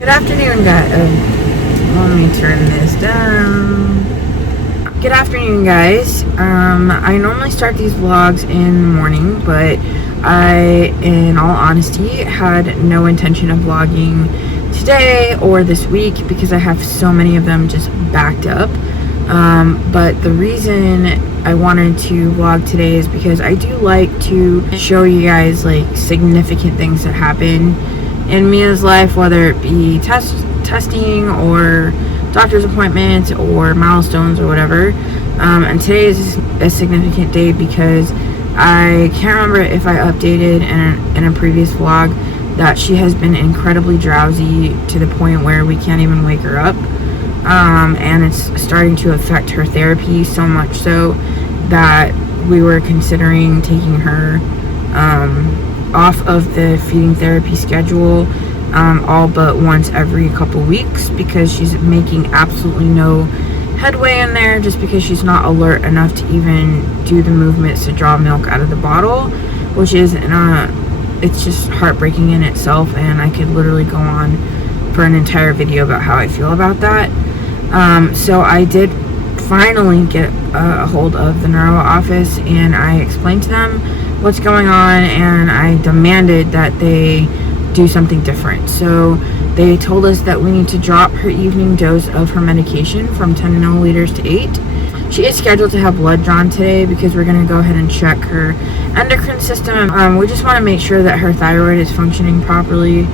Good afternoon, guys. Let me turn this down. Good afternoon, guys. I normally start these vlogs in the morning, but I, in all honesty, had no intention of vlogging today or this week because I have so many of them just backed up. But the reason I wanted to vlog today is because I do like to show you guys like significant things that happen in Mia's life, whether it be testing or doctor's appointments or milestones or whatever. And today is a significant day because I can't remember if I updated in a previous vlog that she has been incredibly drowsy to the point where we can't even wake her up. And it's starting to affect her therapy so much so that we were considering taking her off of the feeding therapy schedule all but once every couple weeks because she's making absolutely no headway in there just because she's not alert enough to even do the movements to draw milk out of the bottle, which is it's just heartbreaking in itself, and I could literally go on for an entire video about how I feel about that. So I did finally get a hold of the neuro office, and I explained to them what's going on, and I demanded that they do something different. So they told us that we need to drop her evening dose of her medication from 10 milliliters to 8. She is scheduled to have blood drawn today because we're going to go ahead and check her endocrine system. We just want to make sure that her thyroid is functioning properly.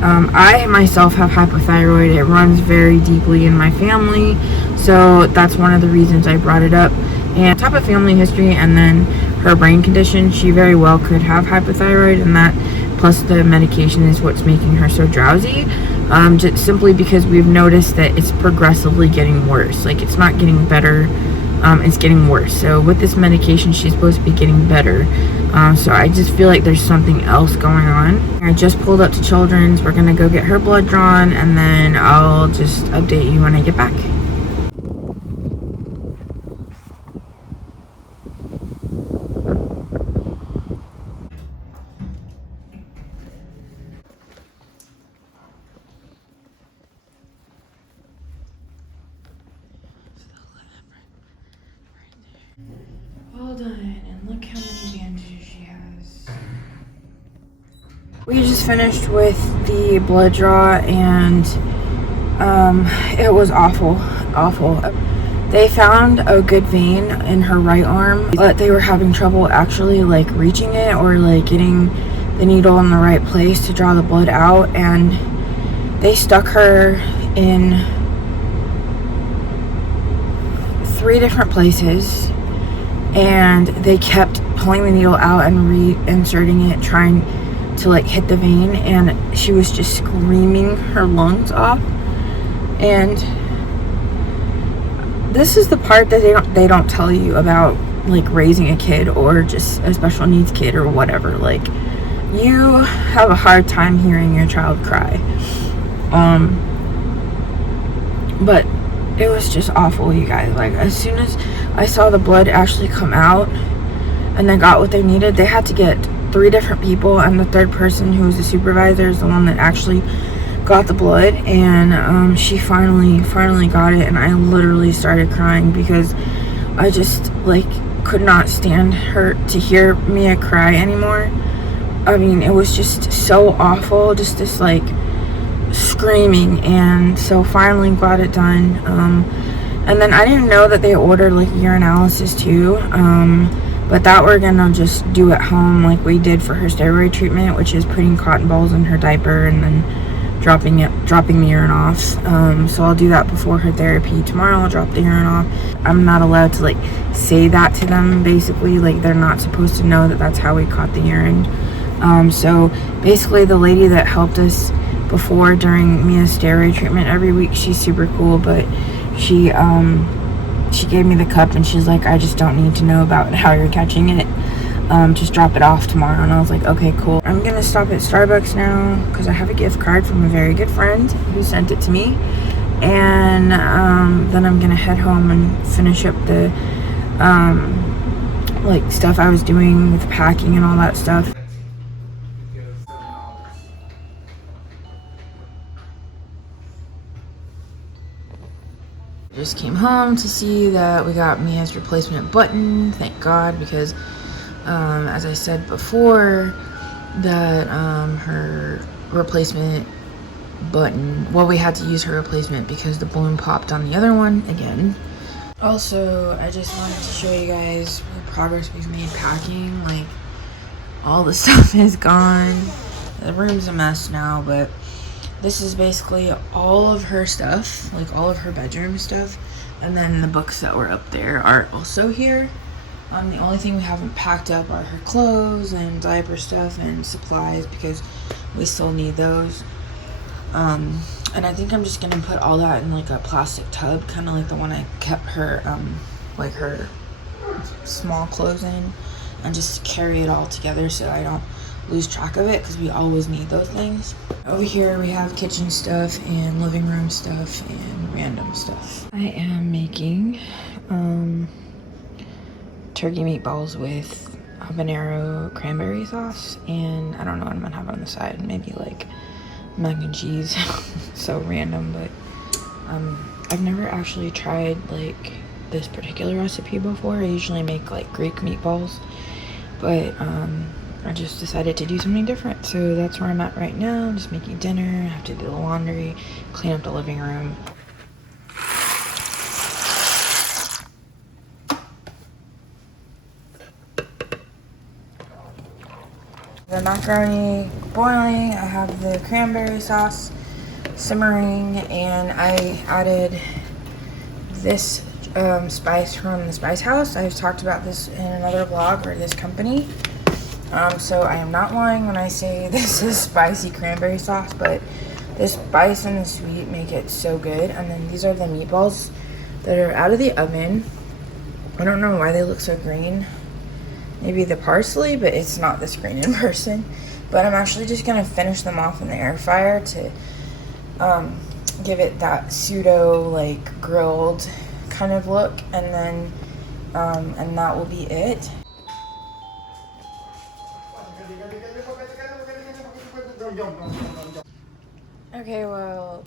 I myself have hypothyroid. It runs very deeply in my family, so that's one of the reasons I brought it up. And type of family history and then her brain condition, she very well could have hypothyroid, and that plus the medication is what's making her so drowsy, just simply because we've noticed that it's progressively getting worse. Like, it's not getting better, it's getting worse. So with this medication, she's supposed to be getting better. So I just feel like there's something else going on. I just pulled up to Children's. We're gonna go get her blood drawn, and then I'll just update you when I get back. Well done, and look how many bandages she has. We just finished with the blood draw, and it was awful. They found a good vein in her right arm, but they were having trouble actually like reaching it or like getting the needle in the right place to draw the blood out, and they stuck her in 3 different places, and they kept pulling the needle out and reinserting it, trying to like hit the vein, and she was just screaming her lungs off. And this is the part that they don't tell you about, like, raising a kid or just a special needs kid or whatever. Like, you have a hard time hearing your child cry, but it was just awful, you guys. Like, as soon as I saw the blood actually come out and they got what they needed, they had to get 3 different people, and the third person, who was the supervisor, is the one that actually got the blood. And she finally got it, and I literally started crying because I just like could not stand her to hear Mia cry anymore. I mean, it was just so awful, just this like screaming. And so finally got it done. And then I didn't know that they ordered like urinalysis too, but that we're gonna just do at home like we did for her steroid treatment, which is putting cotton balls in her diaper and then dropping the urine off. So I'll do that before her therapy tomorrow. I'll drop the urine off. I'm not allowed to like say that to them, basically. Like, they're not supposed to know that that's how we caught the urine. So basically the lady that helped us before during Mia's steroid treatment every week, she's super cool, but she gave me the cup and she's like, I just don't need to know about how you're catching it. Just drop it off tomorrow. And I was like, okay, cool. I'm gonna stop at Starbucks now because I have a gift card from a very good friend who sent it to me, and then I'm gonna head home and finish up the like stuff I was doing with packing and all that stuff. Just came home to see that we got Mia's replacement button, thank God, because as I said before, that her replacement button, well, we had to use her replacement because the balloon popped on the other one again. Also, I just wanted to show you guys the progress we've made packing. Like, all the stuff is gone. The room's a mess now, but this is basically all of her stuff, like all of her bedroom stuff. And then the books that were up there are also here. The only thing we haven't packed up are her clothes and diaper stuff and supplies because we still need those. And I think I'm just gonna put all that in like a plastic tub, kind of like the one I kept her, like her small clothes in, and just carry it all together so I don't lose track of it because we always need those things. Over here we have kitchen stuff and living room stuff and random stuff. I am making turkey meatballs with habanero cranberry sauce, and I don't know what I'm gonna have on the side, maybe like mac and cheese. So random, but I've never actually tried like this particular recipe before. I usually make like Greek meatballs, but I just decided to do something different. So that's where I'm at right now. I'm just making dinner. I have to do the laundry, clean up the living room. The macaroni boiling, I have the cranberry sauce simmering, and I added this spice from the Spice House. I've talked about this in another vlog, or this company. So I am not lying when I say this is spicy cranberry sauce, but the spice and the sweet make it so good. And then these are the meatballs that are out of the oven. I don't know why they look so green. Maybe the parsley, but it's not this green in person. But I'm actually just gonna finish them off in the air fryer to give it that pseudo like grilled kind of look, and then and that will be it. Okay, well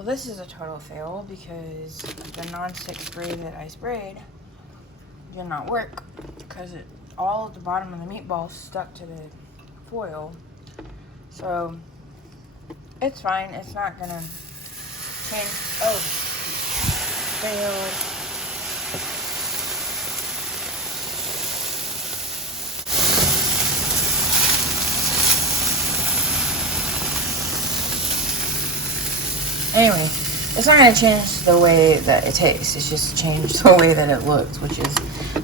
this is a total fail because the non-stick spray that I sprayed did not work because it all at the bottom of the meatball stuck to the foil. So it's fine, it's not gonna change. Oh, failed. Anyway, it's not going to change the way that it tastes. It's just changed the way that it looks, which is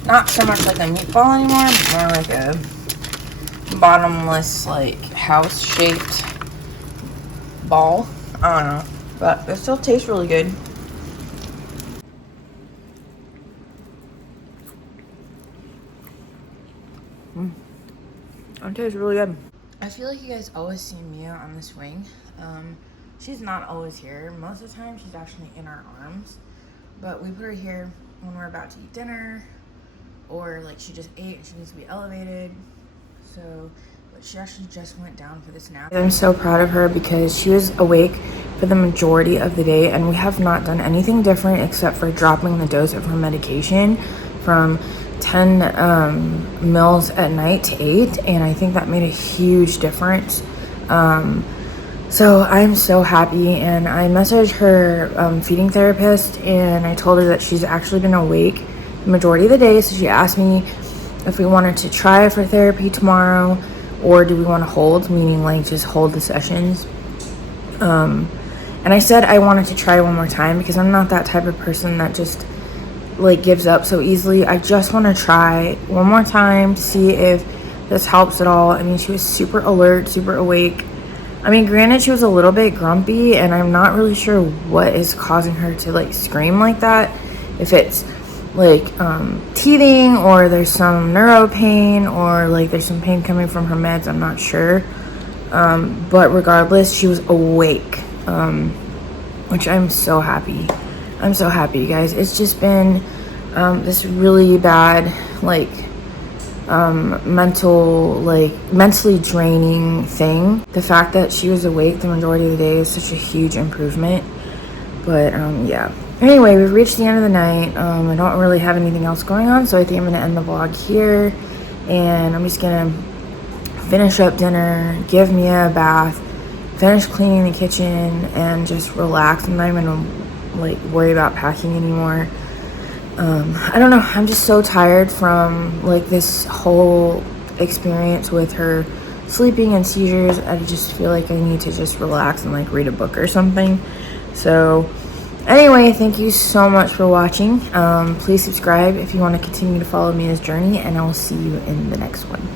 not so much like a meatball anymore, but more like a bottomless, like house-shaped ball. I don't know, but it still tastes really good. It tastes really good. I feel like you guys always see Mia on the swing. She's not always here. Most of the time, she's actually in our arms. But we put her here when we're about to eat dinner, or like she just ate and she needs to be elevated. So, but she actually just went down for this nap. I'm so proud of her because she was awake for the majority of the day, and we have not done anything different except for dropping the dose of her medication from 10 mils at night to 8, and I think that made a huge difference. So I'm so happy, and I messaged her feeding therapist, and I told her that she's actually been awake the majority of the day. So she asked me if we wanted to try for therapy tomorrow, or do we want to hold, meaning like just hold the sessions. And I said I wanted to try one more time because I'm not that type of person that just like gives up so easily. I just want to try one more time to see if this helps at all. I mean, she was super alert, super awake. I mean, granted, she was a little bit grumpy, and I'm not really sure what is causing her to like scream like that. If it's like teething, or there's some neuro pain, or like there's some pain coming from her meds, I'm not sure. But regardless, she was awake, which I'm so happy. I'm so happy, you guys. It's just been this really bad, like mentally draining thing. The fact that she was awake the majority of the day is such a huge improvement. But yeah. Anyway, we've reached the end of the night. I don't really have anything else going on, so I think I'm going to end the vlog here. And I'm just going to finish up dinner, give Mia a bath, finish cleaning the kitchen, and just relax. I'm not even going to like worry about packing anymore. I don't know. I'm just so tired from like this whole experience with her sleeping and seizures. I just feel like I need to just relax and like read a book or something. So anyway, thank you so much for watching. Please subscribe if you want to continue to follow Mia's journey, and I will see you in the next one.